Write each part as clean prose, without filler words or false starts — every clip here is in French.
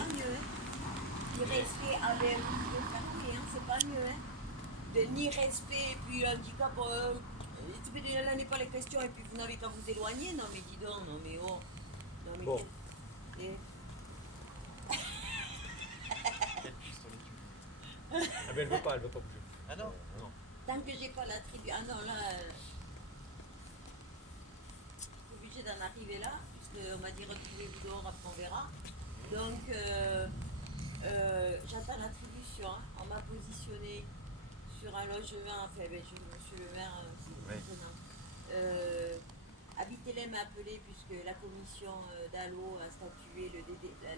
pas mieux. L'irrespect avec le fermier, c'est pas mieux. De ni respect, et puis handicap, là n'est pas la question, et puis vous n'avez qu'à vous éloigner. Non mais dis donc, non mais oh. Non mais Bon. Quel pistolet tu veux? Ah ben elle veut pas bouger. Ah non? Non. Tant que j'ai pas l'attribut. Ah non, là. Je suis obligée d'en arriver là, puisqu'on m'a dit retrouvez-vous dehors, après on verra. Donc, j'attends l'attribution. Hein. On m'a positionné sur un logement, enfin, monsieur le maire, c'est maintenant. Habitez-les m'a appelé, puisque la commission d'Allo a statué,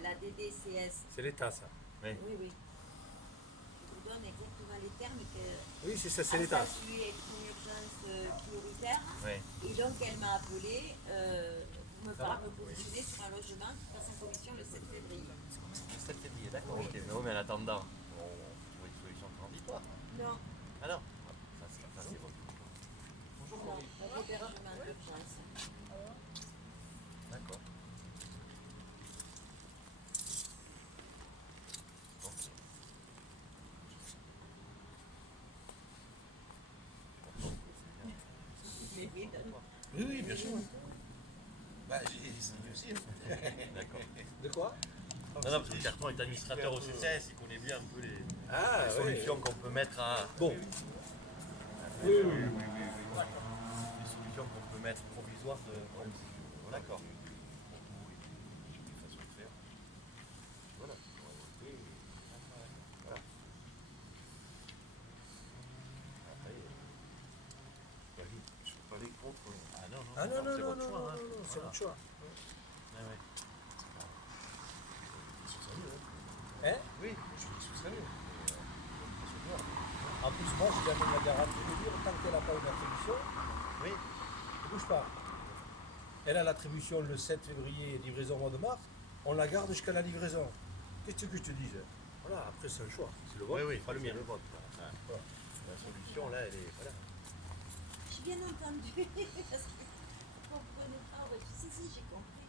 la DDCS. C'est l'État ça. Oui, oui. Je vous donne exactement les termes que. Oui, c'est ça, c'est l'État. Statué est une urgence prioritaire. Oui. Et donc, elle m'a appelé pour me faire me positionner sur un logement qui passe en commission le 7 février. Le 7 février, d'accord, ok. Mais oui, mais en attendant, on trouve une solution transitoire. Non, Ah non? Ça c'est bon. Bonjour non, Maurice. pas d'hébergement d'urgence. D'accord. Ok. Mais oui, donne-moi. Oui, oui, bien sûr. Bah, j'ai signé aussi. Hein. D'accord. De quoi? Non, non, parce que Carton est administrateur au CCS, il connaît bien un peu les Ah, solutions qu'on peut mettre à. Bon. Oui. Les solutions qu'on peut mettre provisoires de. D'accord. J'ai une façon de faire. Voilà. Voilà. Après, je peux pas aller contre. Ah non, Ah non, non, c'est non, votre non, choix. non, Hein. non, c'est Voilà. votre choix. Ah ouais. Hein? Oui, je suis sous sérieux. En plus, moi, j'ai jamais la garantie de dire tant qu'elle n'a pas une attribution, Oui. ne bouge pas. Elle a l'attribution le 7 février, livraison au mois de mars, on la garde jusqu'à la livraison. Qu'est-ce que je te dise? Voilà, après c'est un choix. C'est le vote, pas le mien. Le vote. Voilà. Voilà. La solution là, elle est. Voilà. J'ai bien entendu. Parce que vous comprenez pas. Ouais, si, j'ai compris.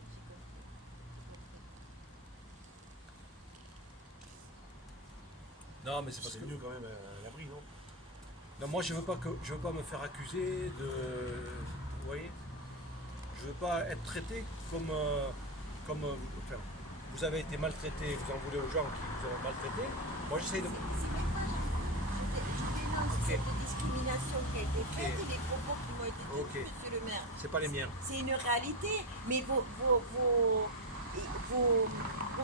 Non, mais c'est parce C'est que mieux quand même à l'abri, non? non, moi je veux pas me faire accuser de, vous voyez, je veux pas être traité comme, enfin, vous avez été maltraité, vous en voulez aux gens qui vous ont maltraité. Moi j'essaye de. Je dénonce cette discrimination qui a été faite et les propos qui m'ont été Ok. tenus, monsieur le maire. C'est pas les miens. C'est une réalité, mais vos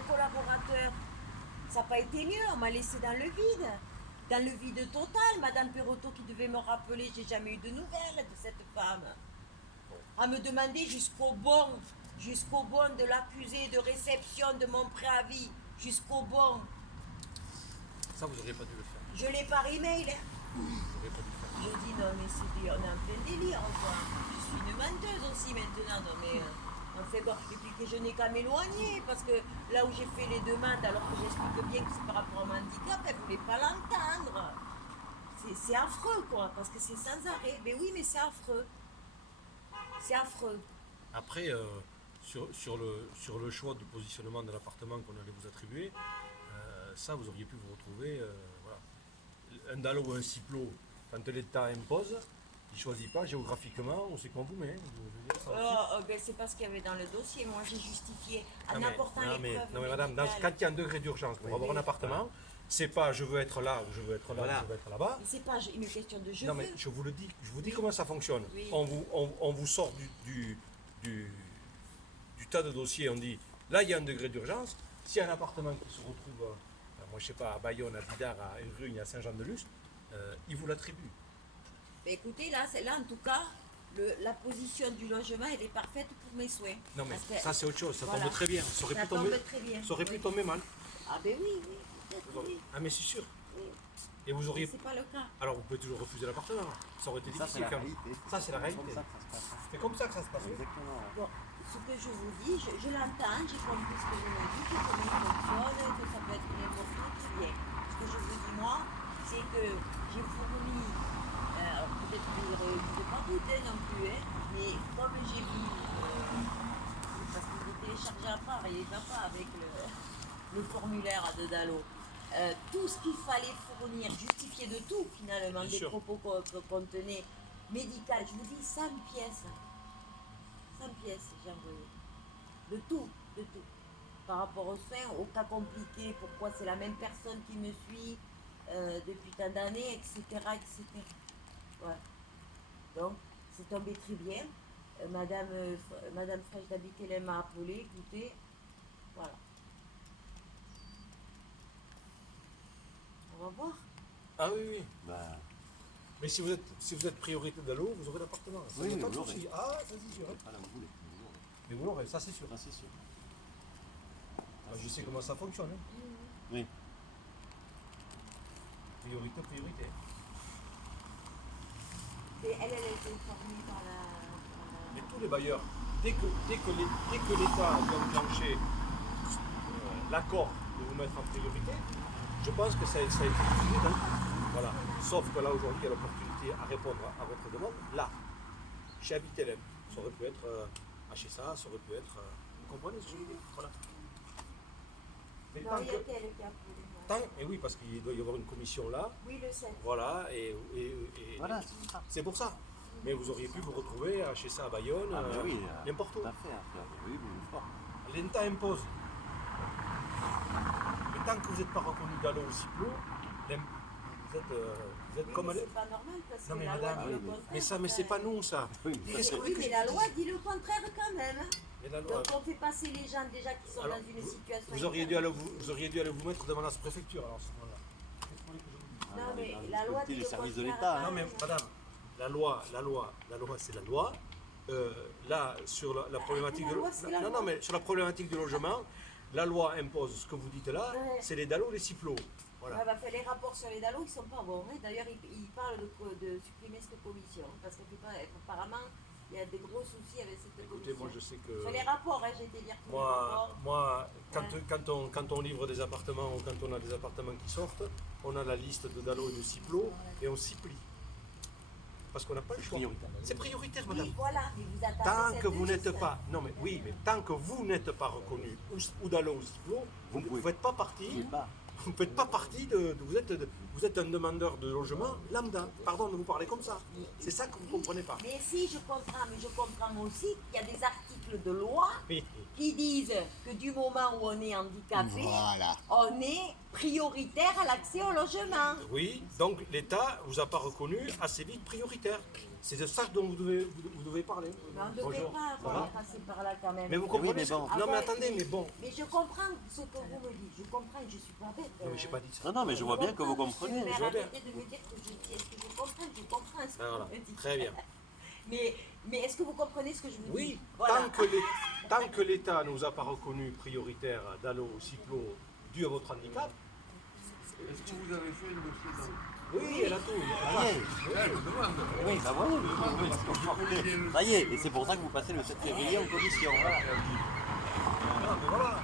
collaborateurs, ça n'a pas été mieux, on m'a laissé dans le vide total. Madame Perrotto qui devait me rappeler, j'ai jamais eu de nouvelles de cette femme. À me demander jusqu'au bon de l'accusé, de réception de mon préavis, jusqu'au bon. Ça vous auriez pas dû le faire. Je l'ai par email. Vous auriez pas dû le faire. Je dis non mais on est en plein délire quoi. Je suis une menteuse aussi maintenant, non mais on fait quoi. Et puis que je n'ai qu'à m'éloigner parce que là où j'ai fait les demandes alors que j'explique bien que c'est par rapport à mon handicap, elle ne voulait pas l'entendre. C'est affreux quoi, parce que c'est sans arrêt. Mais oui mais c'est affreux. C'est affreux. Après, sur le choix du positionnement de l'appartement qu'on allait vous attribuer, ça vous auriez pu vous retrouver, voilà. Un DALO ou un CIPLO, quand l'État impose, il ne choisit pas géographiquement, on sait qu'on vous met. Vous voulez dire ça aussi Ben, c'est pas ce qu'il y avait dans le dossier. Moi j'ai justifié en Non, mais- apportant non, les mais, preuves non, mais madame, médicales. quand il y a un degré d'urgence pour avoir un appartement, c'est pas je veux être là ou je veux être là Voilà. ou je veux être là-bas. Mais c'est pas une question de je Non veux. mais je vous le dis, je vous dis comment ça fonctionne. Oui. On vous sort du tas de dossiers, on dit là il y a un degré d'urgence. S'il y a un appartement qui se retrouve, moi je sais pas, à Bayonne, à Bidart, à Érugne, à Saint-Jean-de-Luz, il vous l'attribue. Ben, écoutez, là en tout cas, la position du logement, elle est parfaite pour mes souhaits. Non mais Parce que- ça c'est autre chose, ça voilà. tombe très bien. Ça aurait Ça pu tomber, tombe très bien. ça aurait pu Oui. tomber mal. Ah ben oui, peut-être oui. Ah mais c'est sûr. Oui. Et vous Mais auriez. c'est pas le cas. Alors vous pouvez toujours refuser l'appartement. Ça aurait été Ça, c'est difficile la quand même. réalité. Ça c'est la C'est réalité. comme ça que ça se passe. C'est comme ça que ça se passe. Exactement. Bon, ce que je vous dis, je l'entends, j'ai compris ce que vous me dites, comment il fonctionne, que ça peut être n'importe où, très bien. Ce que je vous dis moi, c'est que j'ai fourni, peut-être que vous n'aurez pas douté non plus, hein, mais comme j'ai vu, parce qu'il est téléchargé à part, il ne va pas avec le le formulaire de Dallot, tout ce qu'il fallait fournir, justifier de tout finalement, Bien des sûr. propos que contenait médical, je vous dis 100 pièces. 100 pièces, j'ai envoyé. De tout, de tout. Par rapport aux soins, aux cas compliqués, pourquoi c'est la même personne qui me suit depuis tant d'années, etc., etc. Ouais. Donc, c'est tombé très bien. Madame Fraîche d'Habitel, elle m'a appelé, écoutez, voilà. On va voir. Ah oui, oui. Bah, Mais si vous êtes priorité d'Allo, vous aurez l'appartement. Ça, Oui, y a mais pas vous de l'aurez. souci. Ah, ça c'est sûr. Hein. voilà, vous voulez. Vous l'aurez. Mais vous l'aurez, ça c'est sûr. Ça, c'est sûr. Moi, je sais comment ça fonctionne. Hein. Oui. Priorité, priorité. Et elle a été formée par la... Mais tous les bailleurs, dès que l'État a enclenché l'accord de vous mettre en priorité, je pense que ça a été diffusé dans le temps. Voilà. Sauf que là aujourd'hui, il y a l'opportunité à répondre à votre demande. Là, chez Habitel, ça aurait pu être HSA, ça aurait pu être. Vous comprenez ce que je veux dire? Voilà. Mais Non, tant il y a que. qu'elle qui a appelé. Et oui, parce qu'il doit y avoir une commission là. Oui, le 7. Voilà, Voilà, c'est ça. c'est pour ça. Mais vous auriez pu vous retrouver chez ça à Bayonne, Ah, mais oui, n'importe où. tout à fait. Oui, mais fort. L'État impose. Mais tant que vous n'êtes pas reconnu d'Allo ou Ciplo, vous êtes Oui, comme mais elle. c'est pas normal parce Non, que mais la madame, loi dit oui, le mais- contraire. Mais c'est pas nous ça. Oui, mais Qu'est-ce que vous Oui, voulez que mais je la dise? loi dit le contraire quand même. Hein. Mais la loi- Donc on fait passer les gens déjà qui sont Alors, dans une situation... vous auriez dû aller vous mettre devant la préfecture alors à ce moment-là. Qu'est-ce que vous voulez que je vous dise? Non, mais vous la loi respectez dit les le services de contraire. l'État. Non mais madame, la loi c'est la loi. Là, sur la problématique la de loi, c'est la non, loi. mais sur la problématique du logement, la loi impose ce que vous dites là, Ouais. c'est les DALO, les CIPLO. Voilà. Ah bah, fait les rapports sur les DALO, ils sont pas bons. Hein. D'ailleurs, ils parlent de supprimer cette commission. Parce qu'apparemment, il y a des gros soucis avec cette Écoutez, commission. moi je sais que. Sur les rapports, hein, j'ai été lire tous les rapports. Moi, Ouais. quand on livre des appartements ou quand on a des appartements qui sortent, on a la liste de DALO et de CIPLO et on s'y plie. Parce qu'on n'a pas le choix. prioritaire. C'est prioritaire, madame. Oui, voilà, mais vous attendez Tant cette que vous n'êtes liste. pas, non mais oui, mais tant que vous n'êtes pas reconnu ou DALO ou CIPLO, vous ne pouvez. faites pas partie. Je sais pas. Vous ne faites pas partie vous êtes un demandeur de logement lambda. Pardon de vous parler comme ça. C'est ça que vous ne comprenez pas. Mais si, je comprends, mais je comprends aussi qu'il y a des articles de loi Oui. qui disent que du moment où on est handicapé, Voilà. on est prioritaire à l'accès au logement. Oui, donc l'État vous a pas reconnu assez vite prioritaire. C'est de ça dont vous devez parler. Mais on ne devrait Bonjour. pas Ça va passer par là quand même. Mais vous Oui, comprenez mais ce que- bon. Non mais attendez, mais bon. Mais je comprends ce que vous me dites. Je comprends, je suis pas bête. Non mais j'ai pas dit ça. Non, non, mais je vois bien que vous comprenez. Mais je vois bien. arrêtez de me dire que est-ce que je comprends ce que Ah, voilà. vous me dites. Très bien. Mais est-ce que vous comprenez ce que je vous dis? Oui, Voilà. tant que l'État ne vous a pas reconnu prioritaire d'Allo ou Ciplo dû à votre handicap, Est-ce que vous avez fait le dossier dans... oui, elle a tout. Ça y est. Je demande. Oui, bah voilà. Oui. Ça y est, et c'est pour ça que vous passez le 7 février en commission. Voilà. Non, mais voilà.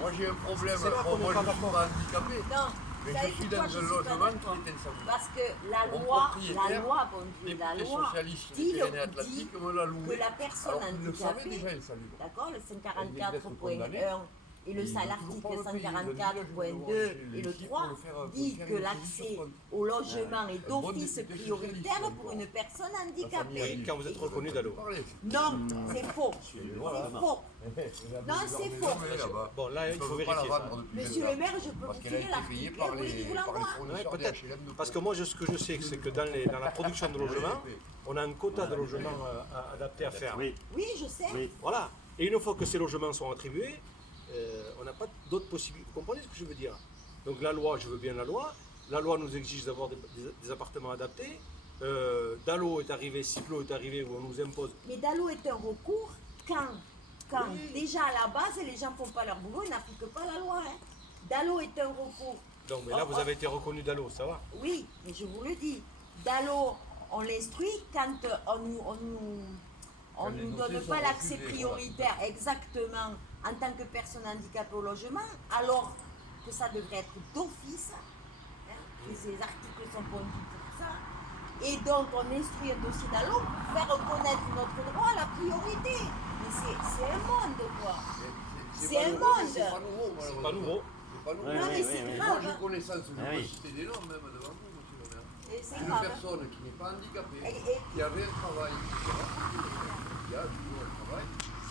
Moi j'ai un problème. C'est là qu'on Moi est je pas ne suis pas handicapé, Non, mais vous je savez suis pourquoi dans je un suis pas logement d'accord? qui est insalubre. Parce que la Mon loi, propriétaire, bon Dieu, la Député loi socialiste des dit, Pyrénées-Atlantiques me l'a loué. que la personne Alors qu'il le savait handicapée, déjà insalubre. d'accord, le Elle vient d'être condamnée. 144.1 et le Il sal veut toujours article pas le payer. Il a dit, 144.2 je vais et le ici 3 pour le faire- dit pour que faire une l'accès solution. au logement est bon d'office député prioritaire socialiste, pour encore. une personne famille handicapée. a Quand vous êtes reconnu d'Allo. Parlez. Non, c'est faux. Voilà. C'est faux. Non, c'est faux. Bon, là, il faut vérifier ça. Monsieur le maire, je peux Parce vous qu'elle a filer été payée l'article. par Vous voulez que je vous les l'envoie? Ouais, fournisseurs des peut-être. HLM de Parce que moi, ce que je sais, c'est que dans la production de logements, on a un quota de logements adapté à faire. Oui, Oui, je sais. oui. Voilà. Et une fois que ces logements sont attribués, on n'a pas d'autres possibilités. Vous comprenez ce que je veux dire? Donc la loi, je veux bien la loi. La loi nous exige d'avoir des appartements adaptés. Dalo est arrivé, Ciplo est arrivé, où on nous impose. Mais Dalo est un recours quand Oui. déjà à la base les gens ne font pas leur boulot, ils n'appliquent pas la loi. Hein. Dalo est un recours. Donc, mais là, vous avez été reconnu Dalo, ça va? Oui, mais je vous le dis. Dalo, on l'instruit quand on les nous dossiers donne sont pas l'accès refusés, prioritaire exactement en tant que personne handicapée au logement, alors que ça devrait être d'office, hein, que ces articles sont pondus pour ça. Et donc on instruit un dossier Dalo pour faire reconnaître notre droit à la priorité. Mais c'est un monde, quoi. C'est pas un nouveau, mais monde. C'est pas nouveau, C'est malheureusement. pas nouveau. C'est pas nouveau. Ouais, Non, mais ouais, c'est ouais, Et grave. moi, j'ai connaissance, je Ah peux oui. citer des noms même devant vous, monsieur le maire. Et c'est Une grave. personne qui n'est pas handicapée, Et- qui avait un travail, qui a toujours un travail,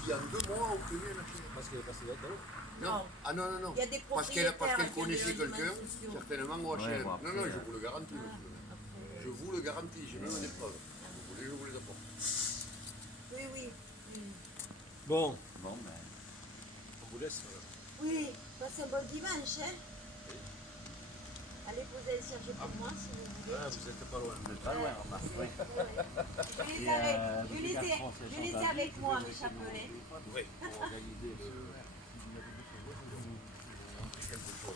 qui en 2 mois a obtenu un HLM. Parce que d'accord. Non, ah non, non, non. Il y a des Parce qu'elle propriétaires connaissait qui ont des quelqu'un, logements sociaux. certainement au HLM. Ouais, bon, non, non, après, je vous le garantis, monsieur le maire. Je vous le garantis, j'ai même des preuves. Vous voulez, je vous les apporte. Oui, oui. Bon, Bon, ben. on vous laisse. Oui, passez un bon dimanche, hein. Allez poser le Serge pour moi si vous voulez. Ah, vous êtes pas loin. Vous êtes pas loin, remarque. Oui. Je les Et, avais, vous je les les ai, garçons, c'est je les ai chantage. avec moi, mes chapelets. Oui. Pour organiser le. Quelque chose.